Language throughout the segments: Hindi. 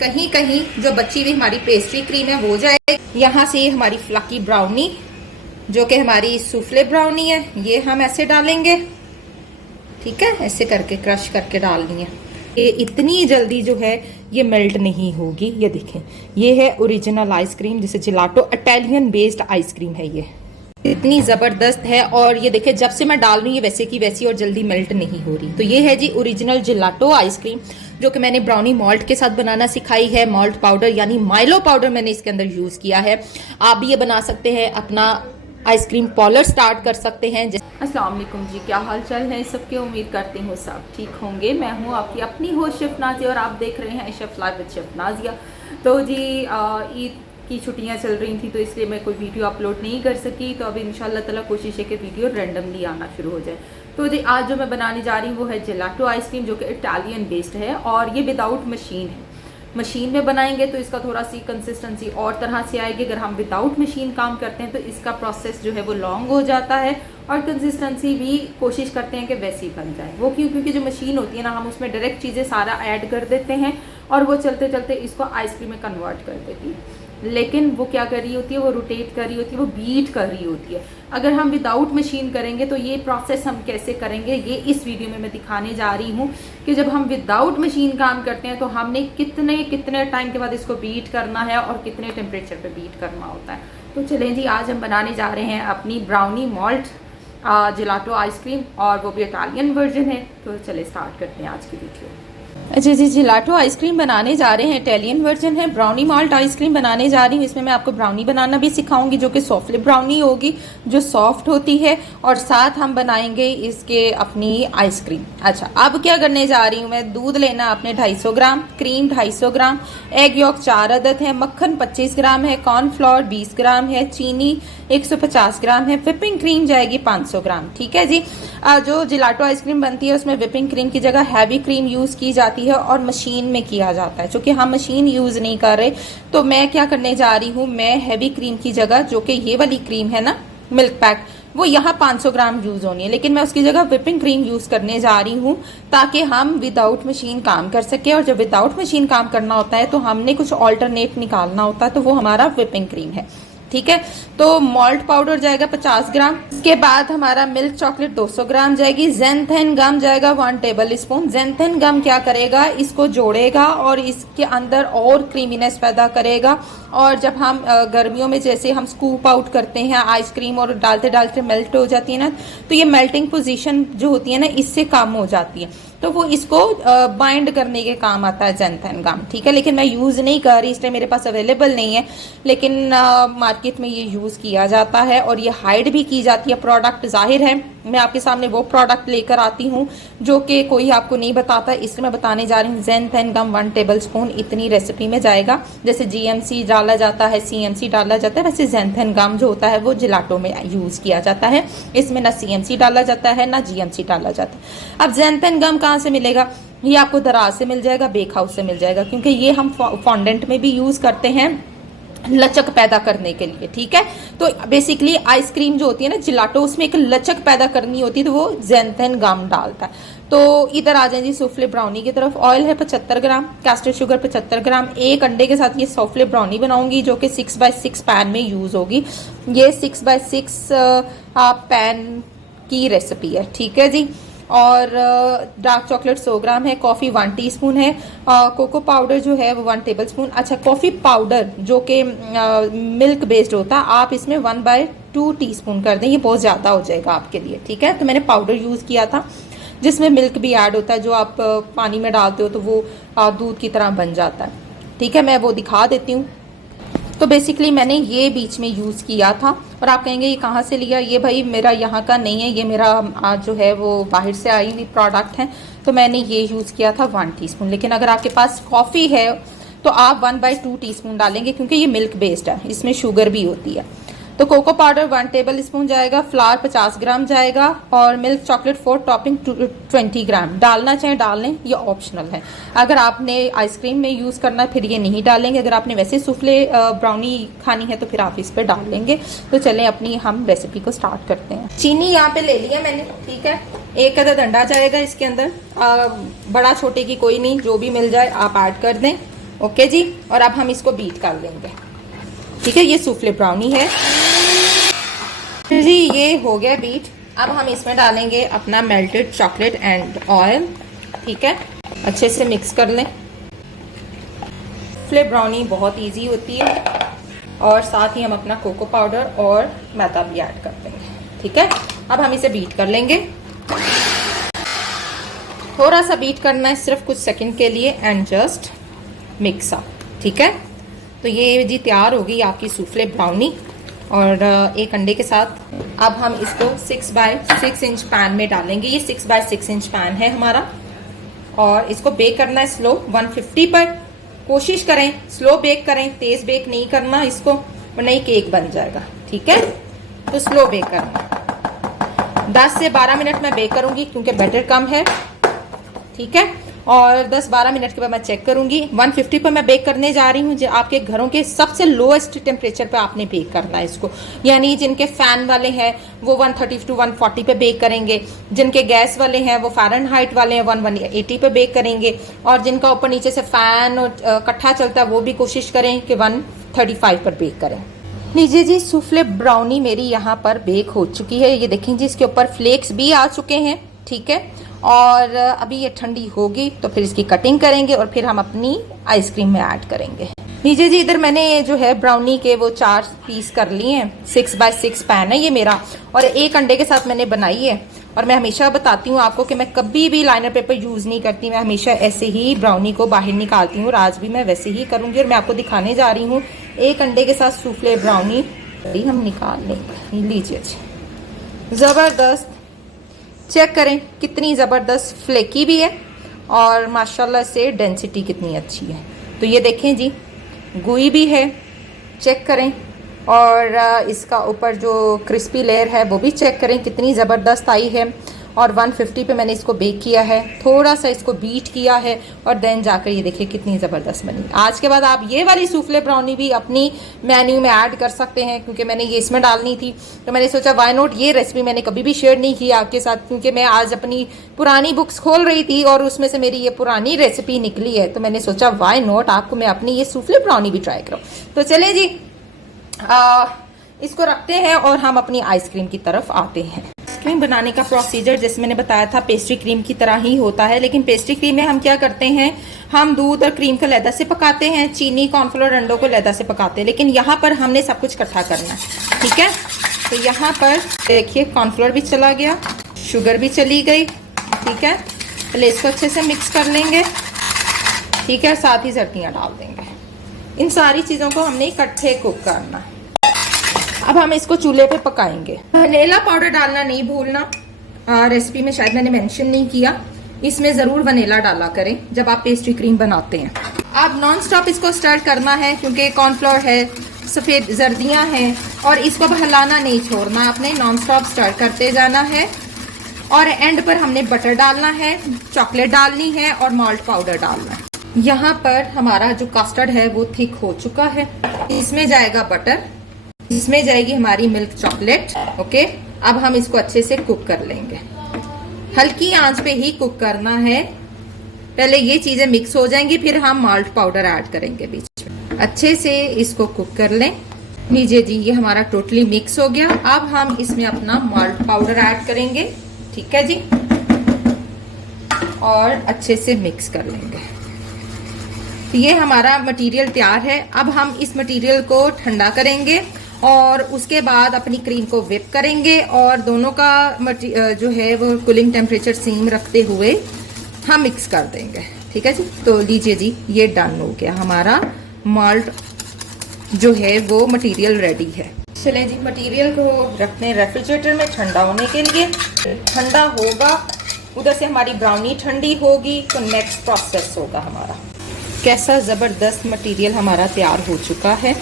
कहीं कहीं जो बची हुई हमारी पेस्ट्री क्रीम है वो जाए। यहाँ से हमारी फ्लकी ब्राउनी जो कि हमारी सूफले ब्राउनी है ये हम ऐसे डालेंगे। ठीक है, ऐसे करके क्रश करके डालनी है। ये इतनी जल्दी जो है ये मेल्ट नहीं होगी। ये देखें, ये है ओरिजिनल आइसक्रीम जिसे जिलाटो इटालियन बेस्ड आइसक्रीम है। ये इतनी ज़बरदस्त है और ये देखिए जब से मैं डाल रही हूँ वैसे की वैसी और जल्दी मेल्ट नहीं हो रही। तो ये है जी ओरिजिनल जिलाटो आइसक्रीम जो कि मैंने ब्राउनी मॉल्ट के साथ बनाना सिखाई है। मॉल्ट पाउडर यानी माइलो पाउडर मैंने इसके अंदर यूज़ किया है। आप भी ये बना सकते हैं, अपना आइसक्रीम पार्लर स्टार्ट कर सकते हैं। अस्सलाम वालेकुम जी, क्या हाल चाल है सबके। उम्मीद करती हूँ सब ठीक होंगे। मैं हूँ आपकी अपनी होस्ट शेफ नाजिया और आप देख रहे हैं chef live with chef Nazia. तो जी ईद की छुट्टियां चल रही थी तो इसलिए मैं कोई वीडियो अपलोड नहीं कर सकी। तो अब इंशाल्लाह ताला कोशिश है कि वीडियो रैंडमली आना शुरू हो जाए। तो जी आज जो मैं बनाने जा रही हूँ वो है जिलाटो आइसक्रीम जो कि इटालियन बेस्ड है और ये विदाउट मशीन है। मशीन में बनाएंगे तो इसका थोड़ा सी कंसिस्टेंसी और तरह से आएगी। अगर हम विदाउट मशीन काम करते हैं तो इसका प्रोसेस जो है वो लॉन्ग हो जाता है और कंसिस्टेंसी भी कोशिश करते हैं कि वैसी बन जाए। वो क्योंकि जो मशीन होती है ना, हम उसमें डायरेक्ट चीज़ें सारा ऐड कर देते हैं और वो चलते चलते इसको आइसक्रीम में कन्वर्ट कर देती है। लेकिन वो क्या कर रही होती है, वो रोटेट कर रही होती है, वो बीट कर रही होती है। अगर हम विदाउट मशीन करेंगे तो ये प्रोसेस हम कैसे करेंगे ये इस वीडियो में मैं दिखाने जा रही हूँ कि जब हम विदाउट मशीन काम करते हैं तो हमने कितने टाइम के बाद इसको बीट करना है और कितने टेम्परेचर पे बीट करना होता है। तो चलें जी, आज हम बनाने जा रहे हैं अपनी ब्राउनी मॉल्ट जिलाटो आइसक्रीम और वो भी इटालियन वर्जन है। तो चले स्टार्ट करते हैं आज की वीडियो। अच्छा जी, जिलाटो आइसक्रीम बनाने जा रहे हैं, इटालियन वर्जन है। ब्राउनी माल्ट आइसक्रीम बनाने जा रही हूँ। इसमें मैं आपको ब्राउनी बनाना भी सिखाऊंगी जो कि सॉफ्ट ब्राउनी होगी जो सॉफ्ट होती है और साथ हम बनाएंगे इसके अपनी आइसक्रीम। अच्छा, अब क्या करने जा रही हूँ मैं, दूध लेना आपने 250 ग्राम, क्रीम 250 ग्राम, एग यॉक 4 अदद है, मक्खन 25 ग्राम है, कॉर्नफ्लोर 20 ग्राम है, चीनी 150 ग्राम है, विपिंग क्रीम जाएगी 500 ग्राम। ठीक है जी। जो जिलाटो आइसक्रीम बनती है उसमें विपिंग क्रीम की जगह हैवी क्रीम यूज़ की जाती है और मशीन में किया जाता है। चूँकि हम मशीन यूज़ नहीं कर रहे तो मैं क्या करने जा रही हूँ, मैं हैवी क्रीम की जगह जो कि ये वाली क्रीम है ना मिल्क पैक, वो यहाँ 500 ग्राम यूज़ होनी है, लेकिन मैं उसकी जगह विपिंग क्रीम यूज़ करने जा रही हूँ ताकि हम विदाउट मशीन काम कर सके। और जब विदाउट मशीन काम करना होता है तो हमने कुछ ऑल्टरनेट निकालना होता है, तो वो हमारा विपिंग क्रीम है। ठीक है, तो मॉल्ट पाउडर जाएगा 50 ग्राम। इसके बाद हमारा मिल्क चॉकलेट 200 ग्राम जाएगी। ज़ैंथेन गम जाएगा 1 टेबल स्पून। ज़ैंथेन गम क्या करेगा, इसको जोड़ेगा और इसके अंदर और क्रीमीनेस पैदा करेगा। और जब हम गर्मियों में जैसे हम स्कूप आउट करते हैं आइसक्रीम और डालते डालते मेल्ट हो जाती है ना, तो ये मेल्टिंग पोजीशन जो होती है ना इससे कम हो जाती है, तो वो इसको बाइंड करने के काम आता है ज़ैंथेन गम। ठीक है, लेकिन मैं यूज़ नहीं कर रही इसलिए मेरे पास अवेलेबल नहीं है, लेकिन मार्केट में ये यूज़ किया जाता है और ये हाइड भी की जाती है प्रोडक्ट। जाहिर है मैं आपके सामने वो प्रोडक्ट लेकर आती हूँ जो कि कोई आपको नहीं बताता, इसलिए मैं बताने जा रही हूँ। ज़ैंथेन गम 1 टेबल स्पून इतनी रेसिपी में जाएगा। जैसे GMC डाला जाता है, CMC डाला जाता है, वैसे ज़ैंथेन गम जो होता है वो जिलाटो में यूज़ किया जाता है। इसमें ना CMC डाला जाता है ना GMC डाला जाता है। अब ज़ैंथेन गम कहाँ से मिलेगा, ये आपको दराज से मिल जाएगा, बेक हाउस से मिल जाएगा, क्योंकि ये हम फॉन्डेंट में भी यूज़ करते हैं लचक पैदा करने के लिए। ठीक है, तो बेसिकली आइसक्रीम जो होती है ना जिलाटो, उसमें एक लचक पैदा करनी होती है तो वो ज़ैंथेन गम डालता है। तो इधर आ जाए जी सूफले ब्राउनी की तरफ। ऑयल है 75 ग्राम, कैस्टर शुगर 75 ग्राम। एक अंडे के साथ ये सूफले ब्राउनी बनाऊंगी जो कि 6x6 पैन में यूज़ होगी। ये 6x6 पैन की रेसिपी है। ठीक है जी। और डार्क चॉकलेट 100 ग्राम है, कॉफ़ी 1 टीस्पून है, कोको पाउडर जो है वो 1 टेबल स्पून। अच्छा, कॉफ़ी पाउडर जो कि मिल्क बेस्ड होता है आप इसमें 1/2 टीस्पून कर दें, ये बहुत ज़्यादा हो जाएगा आपके लिए। ठीक है, तो मैंने पाउडर यूज़ किया था जिसमें मिल्क भी ऐड होता है, जो आप पानी में डालते हो तो वो दूध की तरह बन जाता है। ठीक है, मैं वो दिखा देती हूँ। तो बेसिकली मैंने ये बीच में यूज़ किया था। और आप कहेंगे ये कहाँ से लिया, ये भाई मेरा यहाँ का नहीं है, ये मेरा जो है वो बाहर से आई हुई प्रोडक्ट है, तो मैंने ये यूज़ किया था 1 टीस्पून। लेकिन अगर आपके पास कॉफ़ी है तो आप 1/2 टीस्पून डालेंगे क्योंकि ये मिल्क बेस्ड है, इसमें शुगर भी होती है। तो कोको पाउडर 1 टेबल स्पून जाएगा, फ्लावर 50 ग्राम जाएगा और मिल्क चॉकलेट 4 टॉपिंग 20 ग्राम। डालना चाहें डाल लें, ये ऑप्शनल है। अगर आपने आइसक्रीम में यूज़ करना है फिर ये नहीं डालेंगे, अगर आपने वैसे सूफले ब्राउनी खानी है तो फिर आप इस पर डाल लेंगे। तो चलें अपनी हम रेसिपी को स्टार्ट करते हैं। चीनी यहाँ पे ले लिया मैंने। ठीक है, 1 अदद अंडा जाएगा इसके अंदर, बड़ा छोटे की कोई नहीं, जो भी मिल जाए आप ऐड कर दें। ओके जी, और अब हम इसको बीट कर लेंगे। ठीक है, ये सूफले ब्राउनी है जी, ये हो गया बीट। अब हम इसमें डालेंगे अपना मेल्टेड चॉकलेट एंड ऑयल। ठीक है, अच्छे से मिक्स कर लें। सूफले ब्राउनी बहुत इजी होती है, और साथ ही हम अपना कोको पाउडर और मैदा भी ऐड कर देंगे। ठीक है, अब हम इसे बीट कर लेंगे। थोड़ा सा बीट करना है, सिर्फ कुछ सेकंड के लिए, एंड जस्ट मिक्स अप। ठीक है, तो ये जी तैयार होगी आपकी सूफले ब्राउनी, और एक अंडे के साथ। अब हम इसको 6 बाय 6 इंच पैन में डालेंगे। ये 6 बाय 6 इंच पैन है हमारा, और इसको बेक करना है स्लो 150 पर। कोशिश करें स्लो बेक करें, तेज बेक नहीं करना इसको, वरना ये केक बन जाएगा। ठीक है, तो स्लो बेक करना। 10 से 12 मिनट मैं बेक करूंगी क्योंकि बैटर कम है। ठीक है, और 10-12 मिनट के बाद मैं चेक करूंगी। 150 पर मैं बेक करने जा रही हूँ। जो आपके घरों के सबसे लोएस्ट टेम्परेचर पे आपने बेक करना है इसको, यानी जिनके फैन वाले हैं वो 130 to 140 पे बेक करेंगे, जिनके गैस वाले हैं वो फ़ारेनहाइट वाले हैं 180 पे बेक करेंगे, और जिनका ऊपर नीचे से फैन और कट्ठा चलता है वो भी कोशिश करें कि 135 पर बेक करें। लीजिए जी, सूफले ब्राउनी मेरी यहाँ पर बेक हो चुकी है। ये देखें जी, इसके ऊपर फ्लेक्स भी आ चुके हैं। ठीक है, और अभी ये ठंडी होगी तो फिर इसकी कटिंग करेंगे, और फिर हम अपनी आइसक्रीम में ऐड करेंगे। लीजिए जी, इधर मैंने जो है ब्राउनी के वो 4 पीस कर लिए हैं। 6 बाय 6 पैन है ये मेरा, और एक अंडे के साथ मैंने बनाई है। और मैं हमेशा बताती हूँ आपको कि मैं कभी भी लाइनर पेपर यूज़ नहीं करती, मैं हमेशा ऐसे ही ब्राउनी को बाहर निकालती हूँ, और आज भी मैं वैसे ही करूँगी। और मैं आपको दिखाने जा रही हूँ एक अंडे के साथ सूफले ब्राउनी हम निकाल लेंगे। लीजिए जी, ज़बरदस्त, चेक करें कितनी ज़बरदस्त फ्लेकी भी है, और माशाल्लाह से डेंसिटी कितनी अच्छी है। तो ये देखें जी, गुई भी है, चेक करें, और इसका ऊपर जो क्रिस्पी लेयर है वो भी चेक करें कितनी ज़बरदस्त आई है। और 150 पे मैंने इसको बेक किया है, थोड़ा सा इसको बीट किया है, और देन जाकर ये देखिए कितनी ज़बरदस्त बनी। आज के बाद आप ये वाली सूफले ब्राउनी भी अपनी मेन्यू में ऐड कर सकते हैं, क्योंकि मैंने ये इसमें डालनी थी तो मैंने सोचा वाई नॉट। ये रेसिपी मैंने कभी भी शेयर नहीं की आपके साथ, क्योंकि मैं आज अपनी पुरानी बुक्स खोल रही थी और उसमें से मेरी ये पुरानी रेसिपी निकली है, तो मैंने सोचा वाई नॉट आपको मैं अपनी ये सूफले ब्राउनी भी ट्राई करूँ। तो चले जी, इसको रखते हैं और हम अपनी आइसक्रीम की तरफ आते हैं। आइसक्रीम बनाने का प्रोसीजर जैसे मैंने बताया था पेस्ट्री क्रीम की तरह ही होता है, लेकिन पेस्ट्री क्रीम में हम क्या करते हैं, हम दूध और क्रीम को लैदा से पकाते हैं, चीनी कॉर्नफ्लोर अंडों को लैदा से पकाते हैं, लेकिन यहाँ पर हमने सब कुछ इकट्ठा करना है। ठीक है, तो यहाँ पर देखिए कॉर्नफ्लोर भी चला गया, शुगर भी चली गई। ठीक है, पहले इसको अच्छे से मिक्स कर लेंगे। ठीक है, साथ ही सर्दियाँ डाल देंगे। इन सारी चीज़ों को हमने इकट्ठे कुक करना है। अब हम इसको चूल्हे पे पकाएंगे। वनीला पाउडर डालना नहीं भूलना, रेसिपी में शायद मैंने मेंशन नहीं किया, इसमें ज़रूर वनीला डाला करें जब आप पेस्ट्री क्रीम बनाते हैं। अब नॉन स्टॉप इसको स्टार्ट करना है, क्योंकि कॉर्नफ्लोर है, सफ़ेद जर्दियाँ हैं, और इसको अब हिलाना नहीं छोड़ना, आपने नॉन स्टॉप स्टार्ट करते जाना है। और एंड पर हमने बटर डालना है, चॉकलेट डालनी है, और माल्ट पाउडर डालना है। यहाँ पर हमारा जो कस्टर्ड है वो थिक हो चुका है, इसमें जाएगा बटर, इसमें जाएगी हमारी मिल्क चॉकलेट। ओके, अब हम इसको अच्छे से कुक कर लेंगे, हल्की आंच पे ही कुक करना है। पहले ये चीजें मिक्स हो जाएंगी, फिर हम माल्ट पाउडर ऐड करेंगे बीच में। अच्छे से इसको कुक कर लें। लीजिए जी, ये हमारा टोटली मिक्स हो गया। अब हम इसमें अपना माल्ट पाउडर ऐड करेंगे। ठीक है जी, और अच्छे से मिक्स कर लेंगे। तो ये हमारा मटेरियल तैयार है। अब हम इस मटेरियल को ठंडा करेंगे और उसके बाद अपनी क्रीम को व्हिप करेंगे, और दोनों का जो है वो कूलिंग टेम्परेचर सेम रखते हुए हम मिक्स कर देंगे। ठीक है जी, तो लीजिए जी, ये डन हो गया, हमारा माल्ट जो है वो मटेरियल रेडी है। चलें जी, मटेरियल को रखते हैं रेफ्रिजरेटर में ठंडा होने के लिए। ठंडा होगा, उधर से हमारी ब्राउनी ठंडी होगी, तो नेक्स्ट प्रोसेस होगा हमारा। कैसा ज़बरदस्त मटेरियल हमारा तैयार हो चुका है।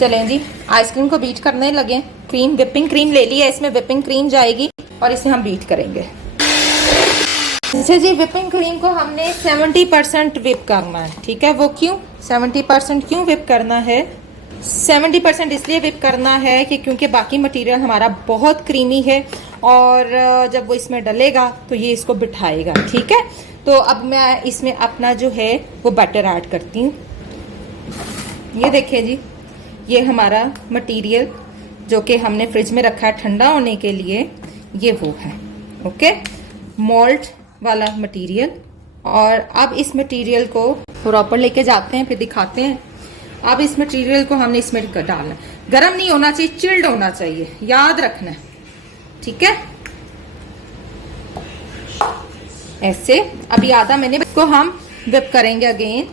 चलें जी, आइसक्रीम को बीट करने लगे। क्रीम, विपिंग क्रीम ले ली है, इसमें विपिंग क्रीम जाएगी और इसे हम बीट करेंगे। अच्छा जी, विपिंग क्रीम को हमने 70% विप करना है। ठीक है, वो क्यों 70% क्यों विप करना है? 70% इसलिए विप करना है कि क्योंकि बाकी मटेरियल हमारा बहुत क्रीमी है, और जब वो इसमें डलेगा तो ये इसको बिठाएगा। ठीक है, तो अब मैं इसमें अपना जो है वो बटर ऐड करती हूँ। ये देखिए जी, ये हमारा मटेरियल जो कि हमने फ्रिज में रखा है ठंडा होने के लिए, ये वो है। ओके, मोल्ट वाला मटेरियल। और अब इस मटेरियल को प्रॉपर लेके जाते हैं, फिर दिखाते हैं। अब इस मटेरियल को हमने इसमें डालना है। गर्म नहीं होना चाहिए, चिल्ड होना चाहिए, याद रखना है, ठीक है। ऐसे अभी आधा मैंने इसको हम whip करेंगे अगेन।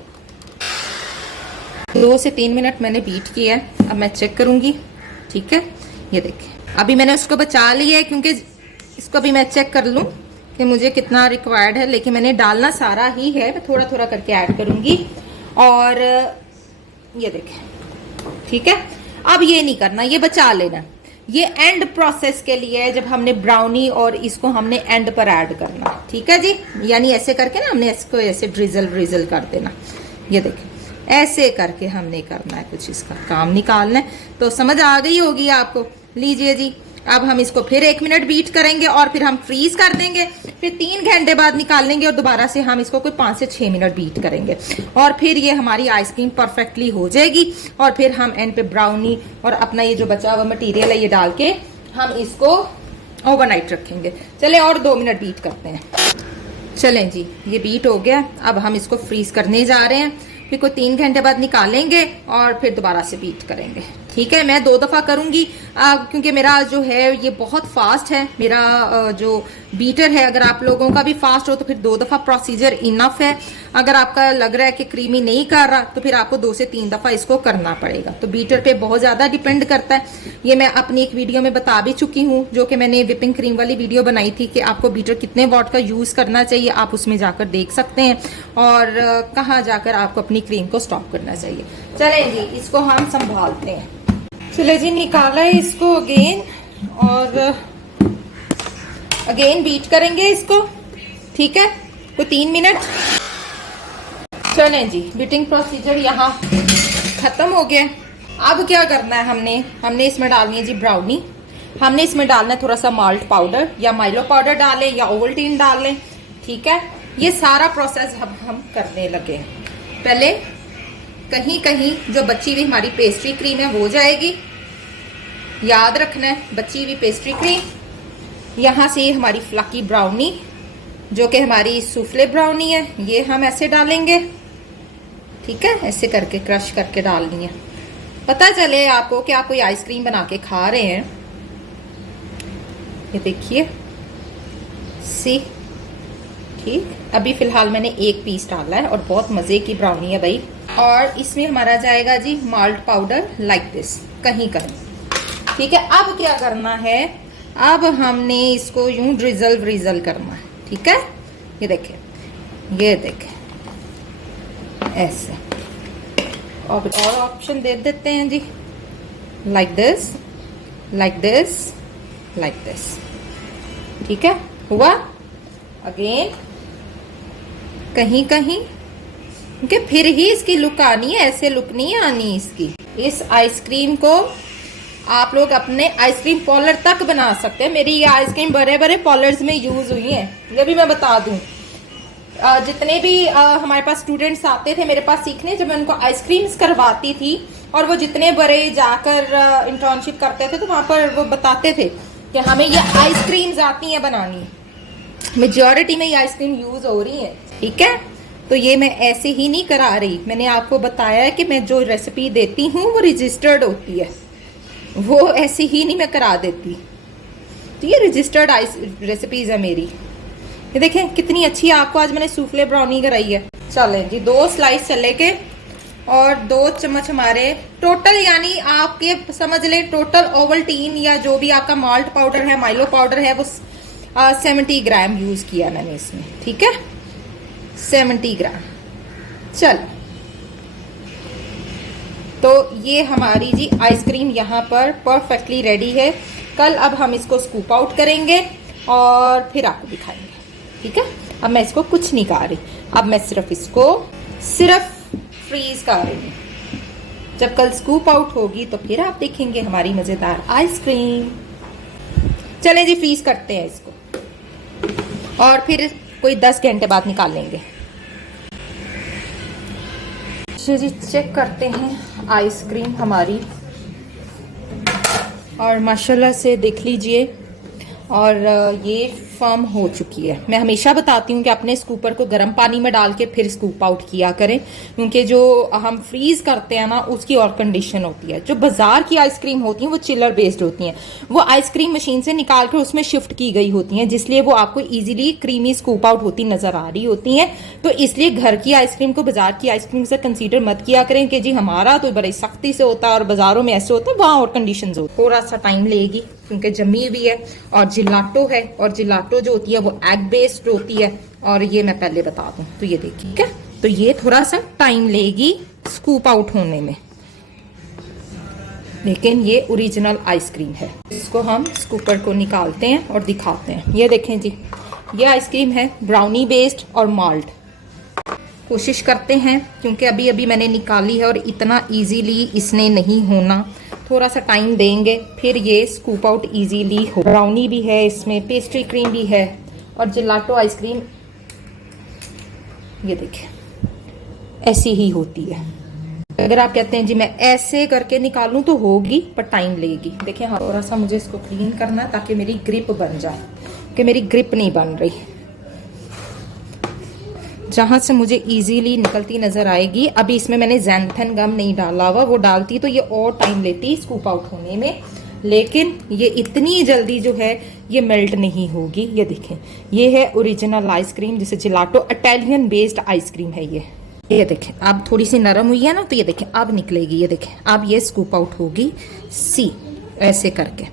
2 से 3 मिनट मैंने बीट किया है। अब मैं चेक करूंगी, ठीक है। ये देखिए, अभी मैंने उसको बचा लिया है क्योंकि इसको अभी मैं चेक कर लूं कि मुझे कितना रिक्वायर्ड है, लेकिन मैंने डालना सारा ही है, मैं थोड़ा थोड़ा करके ऐड करूंगी। और ये देखिए, ठीक है। अब ये नहीं करना, ये बचा लेना। ये एंड प्रोसेस के लिए है, जब हमने ब्राउनी और इसको हमने एंड पर ऐड करना, ठीक है जी। यानी ऐसे करके ना हमने इसको ऐसे ड्रिजल कर देना। ये देखिए, ऐसे करके हमने करना है, कुछ इसका काम निकालना है। तो समझ आ गई होगी आपको। लीजिए जी, अब हम इसको फिर 1 मिनट बीट करेंगे और फिर हम फ्रीज कर देंगे। फिर 3 घंटे बाद निकाल लेंगे और दोबारा से हम इसको कोई 5 से 6 मिनट बीट करेंगे और फिर ये हमारी आइसक्रीम परफेक्टली हो जाएगी। और फिर हम एंड पे ब्राउनी और अपना ये जो बचा हुआ मटेरियल है ये डाल के हम इसको ओवरनाइट रखेंगे। चले और 2 मिनट बीट करते हैं। चलें जी, ये बीट हो गया। अब हम इसको फ्रीज करने जा रहे हैं, फिर कोई 3 घंटे बाद निकालेंगे और फिर दोबारा से बीट करेंगे, ठीक है। मैं 2 दफ़ा करूंगी क्योंकि मेरा जो है ये बहुत फास्ट है। मेरा जो बीटर है, अगर आप लोगों का भी फास्ट हो तो फिर 2 दफ़ा प्रोसीजर इनफ है। अगर आपका लग रहा है कि क्रीमी नहीं कर रहा तो फिर आपको 2 से 3 दफ़ा इसको करना पड़ेगा। तो बीटर पे बहुत ज़्यादा डिपेंड करता है। ये मैं अपनी एक वीडियो में बता भी चुकी हूँ, जो कि मैंने विपिंग क्रीम वाली वीडियो बनाई थी कि आपको बीटर कितने वॉट का यूज़ करना चाहिए। आप उसमें जाकर देख सकते हैं और कहाँ जाकर आपको अपनी क्रीम को स्टॉप करना चाहिए। चलें जी, इसको हम संभालते हैं। चले जी, निकाला है इसको अगेन और अगेन बीट करेंगे इसको, ठीक है, तो 3 मिनट। चलें जी, बीटिंग प्रोसीजर यहाँ खत्म हो गया। अब क्या करना है, हमने इसमें डालनी है जी ब्राउनी। हमने इसमें डालना है थोड़ा सा माल्ट पाउडर या माइलो पाउडर डालें या ओवल्टीन डाल लें, ठीक है। ये सारा प्रोसेस हम करने लगे। पहले कहीं कहीं जो बची हुई हमारी पेस्ट्री क्रीम है वो जाएगी, याद रखना है, बची हुई पेस्ट्री क्रीम। यहाँ से हमारी फ्लकी ब्राउनी जो कि हमारी सूफले ब्राउनी है, ये हम ऐसे डालेंगे, ठीक है। ऐसे करके क्रश करके डालनी है, पता चले आपको कि आप कोई आइसक्रीम बना के खा रहे हैं। ये देखिए, सी, ठीक। अभी फिलहाल मैंने 1 पीस डाला है और बहुत मज़े की ब्राउनी है भाई। और इसमें हमारा जाएगा जी माल्ट पाउडर लाइक दिस, कहीं कहीं, ठीक है। अब क्या करना है, अब हमने इसको यूं ड्रिजल करना है, ठीक है। ये देखें, ये देखें, ऐसे। और ऑप्शन दे देते हैं जी, like this, like this, like this, ठीक है। हुआ अगेन कहीं कहीं, क्योंकि फिर ही इसकी लुक आनी है, ऐसे लुक नहीं आनी इसकी। इस आइसक्रीम को आप लोग अपने आइसक्रीम पॉलर तक बना सकते हैं। मेरी ये आइसक्रीम बड़े बड़े पॉलर्स में यूज हुई है। ये भी मैं बता दूं, जितने भी हमारे पास स्टूडेंट्स आते थे मेरे पास सीखने, जब मैं उनको आइसक्रीम्स करवाती थी और वो जितने बड़े जाकर इंटर्नशिप करते थे तो वहां पर वो बताते थे कि हमें ये आइसक्रीम्स आती हैं बनानी। मेजॉरिटी में ये आइसक्रीम यूज हो रही है, ठीक है। तो ये मैं ऐसे ही नहीं करा रही, मैंने आपको बताया है कि मैं जो रेसिपी देती हूँ वो रजिस्टर्ड होती है, वो ऐसे ही नहीं मैं करा देती। तो ये रजिस्टर्ड रेसिपीज है मेरी। ये देखें कितनी अच्छी आपको आज मैंने सूफले ब्राउनी कराई है। चलें जी, 2 स्लाइस चले के और 2 चम्मच हमारे टोटल, यानी आपके समझ लें टोटल ओवल्टीन या जो भी आपका माल्ट पाउडर है, माइलो पाउडर है, वो 70 ग्राम यूज किया मैंने इसमें, ठीक है, 70 ग्राम। चल, तो ये हमारी जी आइसक्रीम यहाँ पर परफेक्टली रेडी है। कल अब हम इसको स्कूप आउट करेंगे और फिर आपको दिखाएंगे, ठीक है। अब मैं इसको कुछ नहीं कर रही, अब मैं सिर्फ इसको फ्रीज कर रही हूँ। जब कल स्कूप आउट होगी तो फिर आप देखेंगे हमारी मजेदार आइसक्रीम। चलें जी, फ्रीज करते हैं इसको और फिर कोई 10 घंटे बाद निकाल लेंगे। अच्छा जी, चेक करते हैं आइसक्रीम हमारी, और माशाल्लाह से देख लीजिए, और ये फर्म हो चुकी है। मैं हमेशा बताती हूँ कि अपने स्कूपर को गर्म पानी में डाल के फिर स्कूप आउट किया करें, क्योंकि जो हम फ्रीज करते हैं ना उसकी और कंडीशन होती है। जो बाजार की आइसक्रीम होती हैं वो चिलर बेस्ड होती हैं, वो आइसक्रीम मशीन से निकाल कर उसमें शिफ्ट की गई होती हैं, जिसलिए वो आपको ईजिली क्रीमी स्कूप आउट होती नजर आ रही होती हैं। तो इसलिए घर की आइसक्रीम को बाजार की आइसक्रीम से कंसीडर मत किया करें कि जी हमारा तो बड़ी सख्ती से होता है और बाजारों में ऐसे होता है, वहाँ और कंडीशन होती है। थोड़ा सा टाइम लेगी क्योंकि जमी हुई है, और जिलाटो है, और जिलाटो जो होती है वो एग बेस्ड होती है, और ये मैं पहले बता दूं। तो ये देखिए, ठीक है, तो ये थोड़ा सा टाइम लेगी स्कूप आउट होने में, लेकिन ये ओरिजिनल आइसक्रीम है। इसको हम स्कूपर को निकालते हैं और दिखाते हैं। ये देखें जी, ये आइसक्रीम है ब्राउनी बेस्ड और माल्ट। कोशिश करते हैं, क्योंकि अभी अभी मैंने निकाली है और इतना इजीली इसने नहीं होना, थोड़ा सा टाइम देंगे फिर ये स्कूप आउट इजीली हो। ब्राउनी भी है इसमें, पेस्ट्री क्रीम भी है, और जिलाटो आइसक्रीम ये देखिए ऐसी ही होती है। अगर आप कहते हैं जी मैं ऐसे करके निकालूं तो होगी, पर टाइम लेगी। देखिए हाँ, थोड़ा सा मुझे इसको क्लीन करना है ताकि मेरी ग्रिप बन जाए, कि मेरी ग्रिप नहीं बन रही। जहां से मुझे इजीली निकलती नजर आएगी। अभी इसमें मैंने ज़ैंथन गम नहीं डाला हुआ, वो डालती तो ये और टाइम लेती स्कूप आउट होने में, लेकिन ये इतनी जल्दी जो है ये मेल्ट नहीं होगी। ये देखें, ये है ओरिजिनल आइसक्रीम, जिसे जिलाटो इटालियन बेस्ड आइसक्रीम है ये देखें। अब थोड़ी सी नरम हुई है ना, तो ये देखें अब निकलेगी। ये देखें अब ये स्कूप आउट होगी, सी ऐसे करके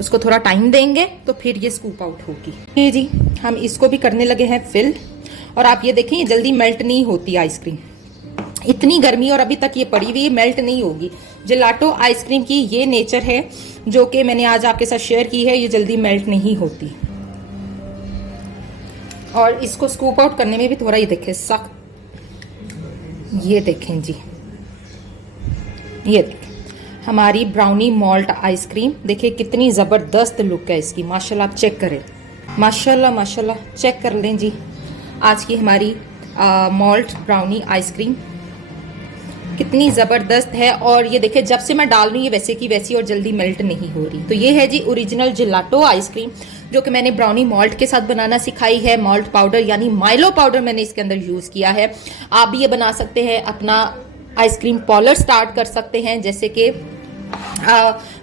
उसको थोड़ा टाइम देंगे तो फिर ये स्कूप आउट होगी। ये जी हम इसको भी करने लगे हैं फिल, और आप ये देखें ये जल्दी मेल्ट नहीं होती आइसक्रीम, इतनी गर्मी और अभी तक ये पड़ी हुई मेल्ट नहीं होगी। जिलाटो आइसक्रीम की ये नेचर है जो कि मैंने आज आपके साथ शेयर की है, ये जल्दी मेल्ट नहीं होती। और इसको स्कूप आउट करने में भी थोड़ा ये देखें सख्त, ये देखें जी, ये देखें हमारी ब्राउनी मॉल्ट आइसक्रीम, देखिए कितनी जबरदस्त लुक है इसकी। माशाल्लाह आप चेक करें, माशाल्लाह माशाल्लाह चेक कर लें जी आज की हमारी मॉल्ट ब्राउनी आइसक्रीम कितनी ज़बरदस्त है। और ये देखिए जब से मैं डाल रही हूँ ये वैसे की वैसी और जल्दी मेल्ट नहीं हो रही। तो ये है जी ओरिजिनल जिलाटो आइसक्रीम, जो कि मैंने ब्राउनी मॉल्ट के साथ बनाना सिखाई है। मॉल्ट पाउडर यानी माइलो पाउडर मैंने इसके अंदर यूज़ किया है। आप भी ये बना सकते हैं, अपना आइसक्रीम पार्लर स्टार्ट कर सकते हैं, जैसे कि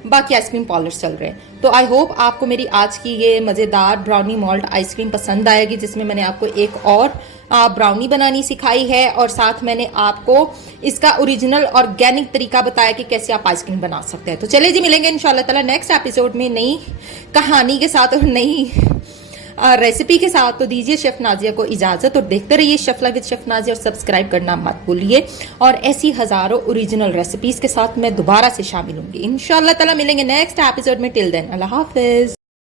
बाकी आइसक्रीम पार्लर्स चल रहे हैं। तो आई होप आपको मेरी आज की ये मज़ेदार ब्राउनी मॉल्ट आइसक्रीम पसंद आएगी, जिसमें मैंने आपको एक और ब्राउनी बनानी सिखाई है, और साथ मैंने आपको इसका ओरिजिनल ऑर्गेनिक तरीका बताया कि कैसे आप आइसक्रीम बना सकते हैं। तो चले जी, मिलेंगे इंशाल्लाह ताला नेक्स्ट एपिसोड में नई कहानी के साथ और नई रेसिपी के साथ। तो दीजिए शेफ नाजिया को इजाजत, और देखते रहिए chef life with chef Nazia, और सब्सक्राइब करना मत भूलिए। और ऐसी हजारों ओरिजिनल रेसिपीज के साथ मैं दोबारा से शामिल होंगी इंशाल्लाह ताला। मिलेंगे नेक्स्ट एपिसोड में। टिल देन अल्लाह हाफिज।